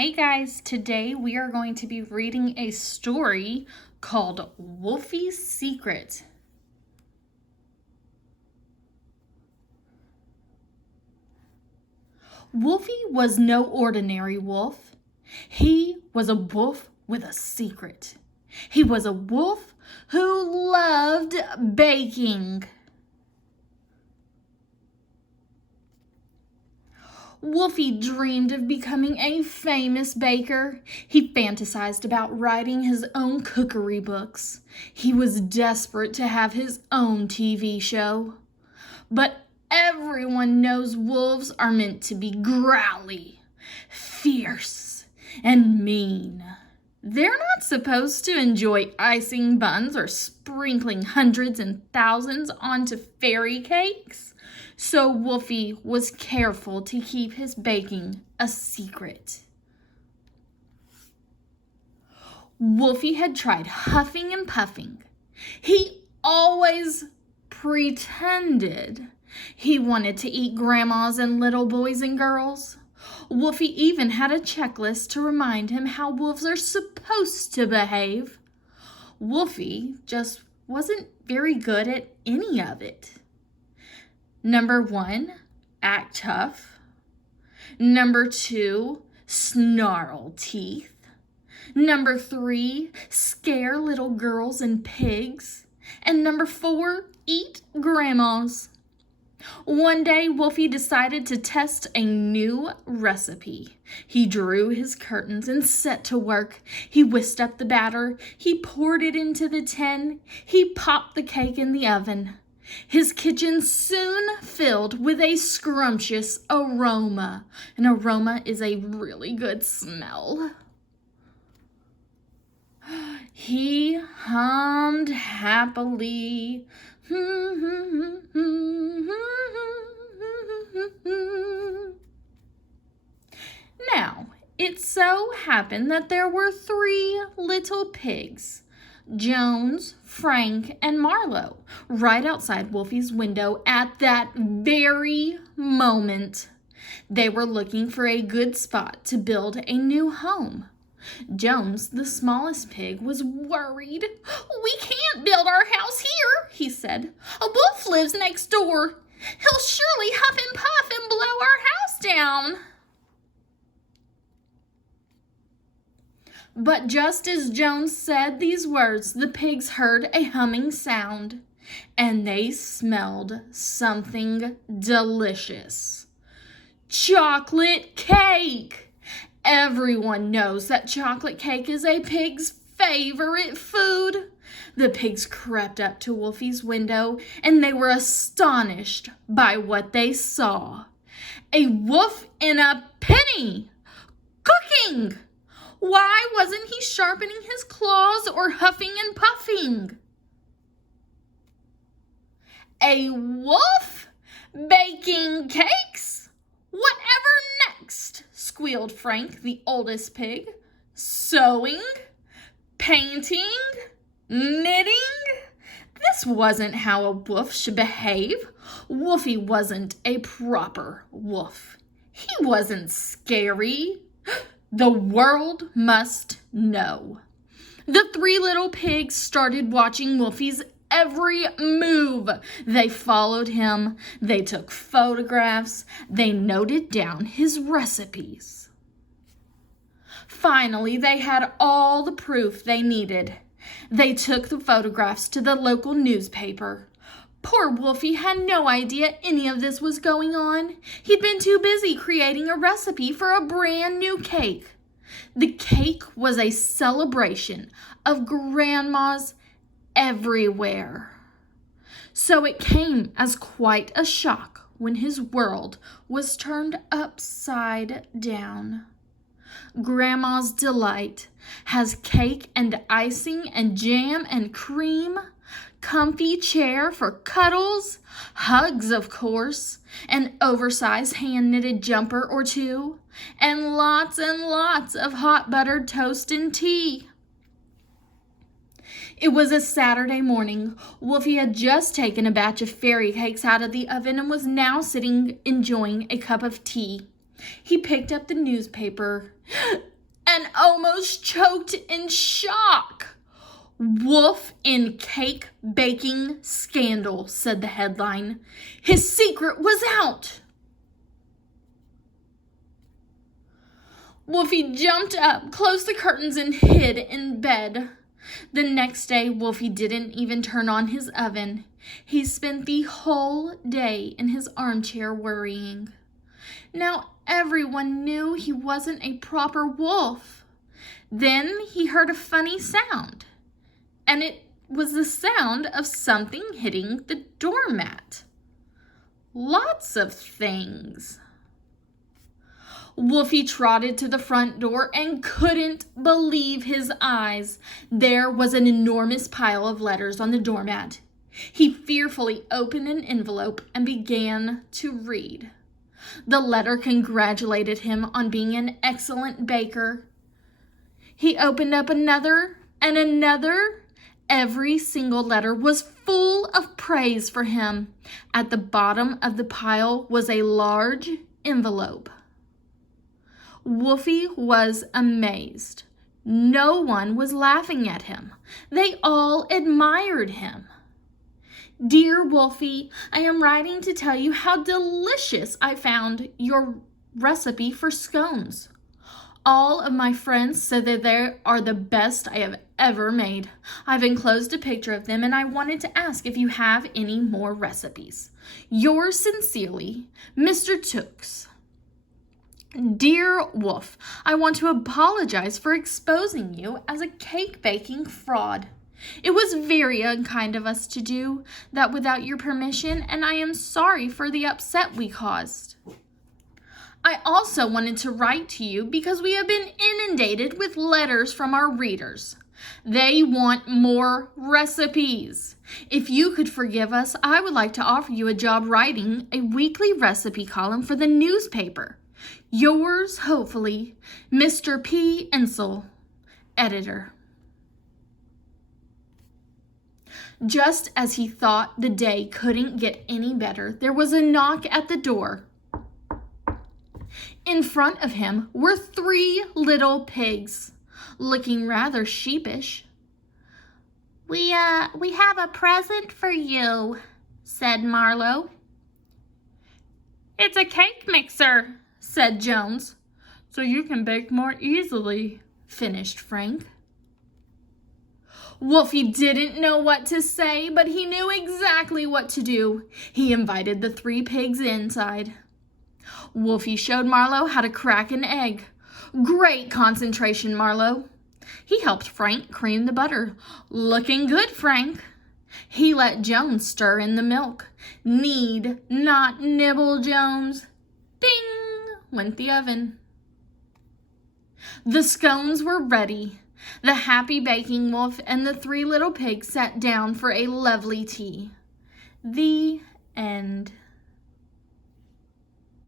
Hey guys, today we are going to be reading a story called Wolfie's Secret. Wolfie was no ordinary wolf. He was a wolf with a secret. He was a wolf who loved baking. Wolfie dreamed of becoming a famous baker. He fantasized about writing his own cookery books. He was desperate to have his own TV show. But everyone knows wolves are meant to be growly, fierce, and mean. They're not supposed to enjoy icing buns or sprinkling hundreds and thousands onto fairy cakes. So Wolfie was careful to keep his baking a secret. Wolfie had tried huffing and puffing. He always pretended he wanted to eat grandmas and little boys and girls. Wolfie even had a checklist to remind him how wolves are supposed to behave. Wolfie just wasn't very good at any of it. Number 1, act tough. Number 2, snarl teeth. Number 3, scare little girls and pigs. And number 4, eat grandmas. One day, Wolfie decided to test a new recipe. He drew his curtains and set to work. He whisked up the batter. He poured it into the tin. He popped the cake in the oven. His kitchen soon filled with a scrumptious aroma. An aroma is a really good smell. He hummed happily. Now, it so happened that there were 3 little pigs, Jones, Frank, and Marlowe, right outside Wolfie's window at that very moment. They were looking for a good spot to build a new home. Jones, the smallest pig, was worried. "We can't build our house here," he said. "A wolf lives next door. He'll surely huff and puff and blow our house down." But just as Jones said these words, the pigs heard a humming sound, and they smelled something delicious. Chocolate cake! Everyone knows that chocolate cake is a pig's favorite food. The pigs crept up to Wolfie's window, and they were astonished by what they saw. A wolf in a penny! Cooking! Why wasn't he sharpening his claws or huffing and puffing? A wolf baking cakes? Whatever next? Squealed Frank, the oldest pig. Sewing? Painting? Knitting? This wasn't how a wolf should behave. Wolfie wasn't a proper wolf. He wasn't scary. The world must know. The 3 little pigs started watching Wolfie's every move. They followed him. They took photographs. They noted down his recipes. Finally, they had all the proof they needed. They took the photographs to the local newspaper. Poor Wolfie had no idea any of this was going on. He'd been too busy creating a recipe for a brand new cake. The cake was a celebration of grandmas everywhere. So it came as quite a shock when his world was turned upside down. Grandma's delight has cake and icing and jam and cream, comfy chair for cuddles, hugs of course, an oversized hand-knitted jumper or 2, and lots of hot buttered toast and tea. It was a Saturday morning. Wolfie had just taken a batch of fairy cakes out of the oven and was now sitting enjoying a cup of tea. He picked up the newspaper. and almost choked in shock. "Wolf in cake baking scandal," said the headline. His secret was out. Wolfie jumped up, closed the curtains, and hid in bed. The next day, Wolfie didn't even turn on his oven. He spent the whole day in his armchair worrying. Now everyone knew he wasn't a proper wolf. Then he heard a funny sound, and it was the sound of something hitting the doormat. Lots of things. Wolfie trotted to the front door and couldn't believe his eyes. There was an enormous pile of letters on the doormat. He fearfully opened an envelope and began to read. The letter congratulated him on being an excellent baker. He opened up another and another. Every single letter was full of praise for him. At the bottom of the pile was a large envelope. Wolfie was amazed. No one was laughing at him. They all admired him. "Dear Wolfie, I am writing to tell you how delicious I found your recipe for scones. All of my friends said that they are the best I have ever made. I've enclosed a picture of them, and I wanted to ask if you have any more recipes. Yours sincerely, Mr. Tooks." "Dear Wolf, I want to apologize for exposing you as a cake baking fraud. It was very unkind of us to do that without your permission, and I am sorry for the upset we caused. I also wanted to write to you because we have been inundated with letters from our readers. They want more recipes. If you could forgive us, I would like to offer you a job writing a weekly recipe column for the newspaper. Yours, hopefully, Mr. P. Insel, Editor." Just as he thought the day couldn't get any better, there was a knock at the door. In front of him were 3 little pigs, looking rather sheepish. We have a present for you," said Marlowe. "It's a cake mixer," said Jones. "So you can bake more easily," finished Frank. Wolfie didn't know what to say, but he knew exactly what to do. He invited the 3 pigs inside. Wolfie showed Marlowe how to crack an egg. Great concentration, Marlowe. He helped Frank cream the butter. Looking good, Frank. He let Jones stir in the milk. Knead, not nibble, Jones. Ding! Went the oven. The scones were ready. The happy baking wolf and the 3 little pigs sat down for a lovely tea. The end.